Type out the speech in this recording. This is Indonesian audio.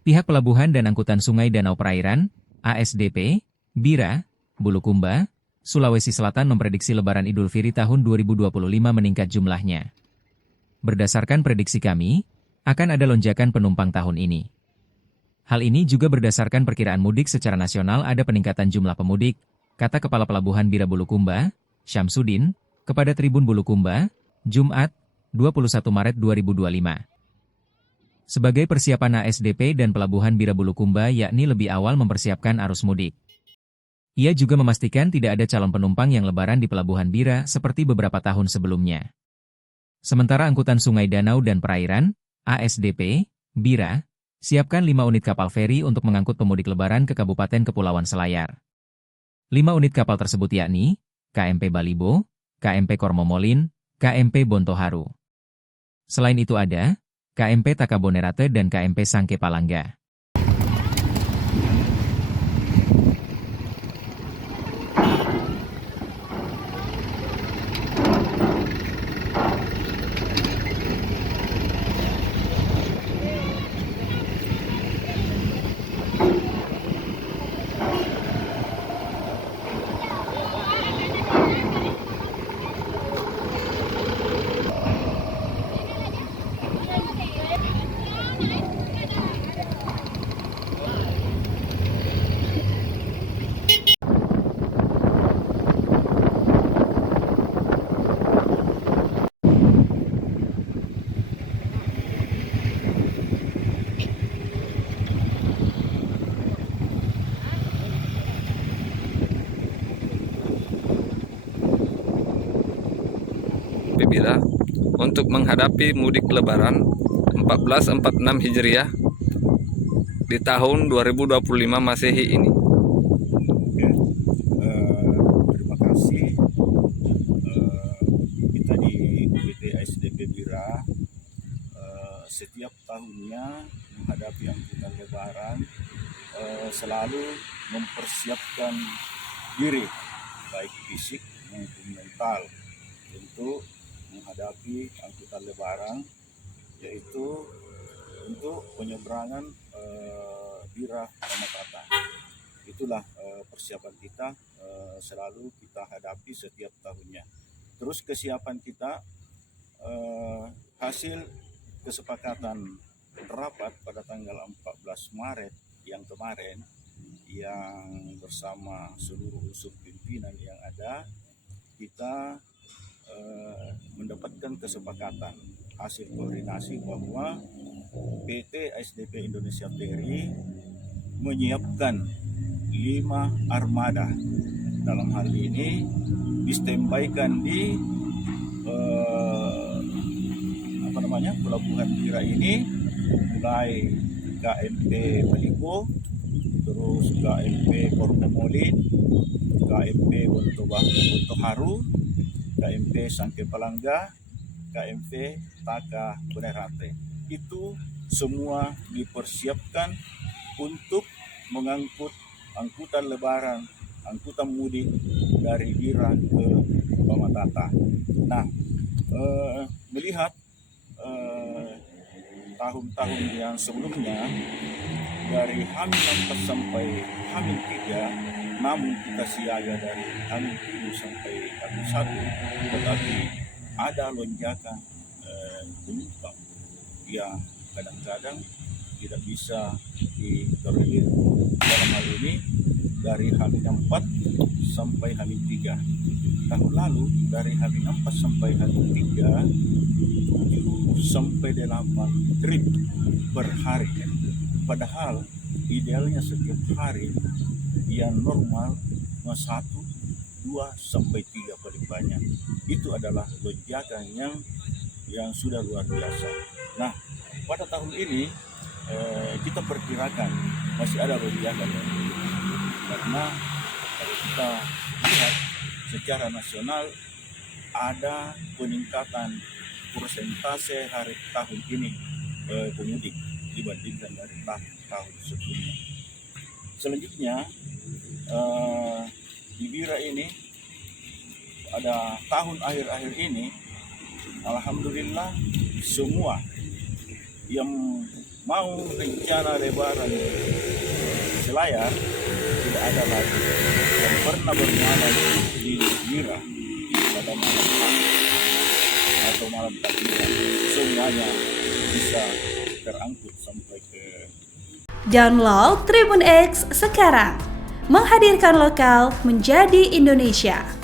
Pihak Pelabuhan dan Angkutan Sungai Danau Perairan, ASDP, Bira, Bulukumba, Sulawesi Selatan memprediksi Lebaran Idul Fitri tahun 2025 meningkat jumlahnya. Berdasarkan prediksi kami, akan ada lonjakan penumpang tahun ini. Hal ini juga berdasarkan perkiraan mudik secara nasional ada peningkatan jumlah pemudik, kata Kepala Pelabuhan Bira Bulukumba, Syamsuddin, kepada Tribun Bulukumba, Jumat, 21 Maret 2025. Sebagai persiapan ASDP dan Pelabuhan Bira Bulukumba yakni lebih awal mempersiapkan arus mudik. Ia juga memastikan tidak ada calon penumpang yang lebaran di Pelabuhan Bira seperti beberapa tahun sebelumnya. Sementara Angkutan Sungai Danau dan Perairan, ASDP, Bira, siapkan 5 unit kapal feri untuk mengangkut pemudik lebaran ke Kabupaten Kepulauan Selayar. 5 unit kapal tersebut yakni KMP Balibo, KMP Kormomolin, KMP Bontoharu. Selain itu ada KMP Takabonerate dan KMP Sangke Palangga. Bira untuk menghadapi mudik Lebaran 1446 Hijriah di tahun 2025 Masehi ini. Terima kasih. Kita di UPT ASDP Bira setiap tahunnya menghadapi angkutan Lebaran selalu mempersiapkan diri baik fisik maupun mental untuk menghadapi angkutan Lebaran, yaitu untuk penyeberangan Bira Pamatata. Itulah persiapan kita, selalu kita hadapi setiap tahunnya. Terus kesiapan kita hasil kesepakatan rapat pada tanggal 14 Maret yang kemarin, yang bersama seluruh unsur pimpinan yang ada, kita mendapatkan kesepakatan hasil koordinasi bahwa PT ASDP Indonesia Ferry menyiapkan 5 armada. Dalam hal ini distembaikan di Pelabuhan Bira ini, mulai KMP Balibo, terus KMP Kormomolin, KMP Bontoharu, KMP Sangke Palangga, KMP Takabonerate. Itu semua dipersiapkan untuk mengangkut angkutan Lebaran, angkutan mudik dari Bira ke Pamatata. Nah, melihat tahun-tahun yang sebelumnya dari H-4 sampai H-3, namun kita siaga dari H-7 sampai H-1, tetapi ada lonjakan penumpang yang kadang-kadang tidak bisa ditolerir. Dalam hal ini dari H-4 sampai H-3. Tahun lalu dari H-4 sampai H-3 7 sampai 8 trip per hari. Padahal idealnya setiap hari yang normal 1, 2 sampai 3 paling banyak. Itu adalah lonjakan yang sudah luar biasa. Nah, pada tahun ini kita perkirakan masih ada lonjakan, karena kalau kita lihat secara nasional ada peningkatan persentase hari tahun ini pemudik dibandingkan dari tahun sebelumnya. Selanjutnya di Bira ini pada tahun akhir-akhir ini, alhamdulillah semua yang mau rencana lebaran Selayar tidak ada lagi yang pernah bermuara di Bira pada malam atau malam takbiran, semuanya bisa terangkut sampai ke. Download Tribun X sekarang, menghadirkan lokal menjadi Indonesia.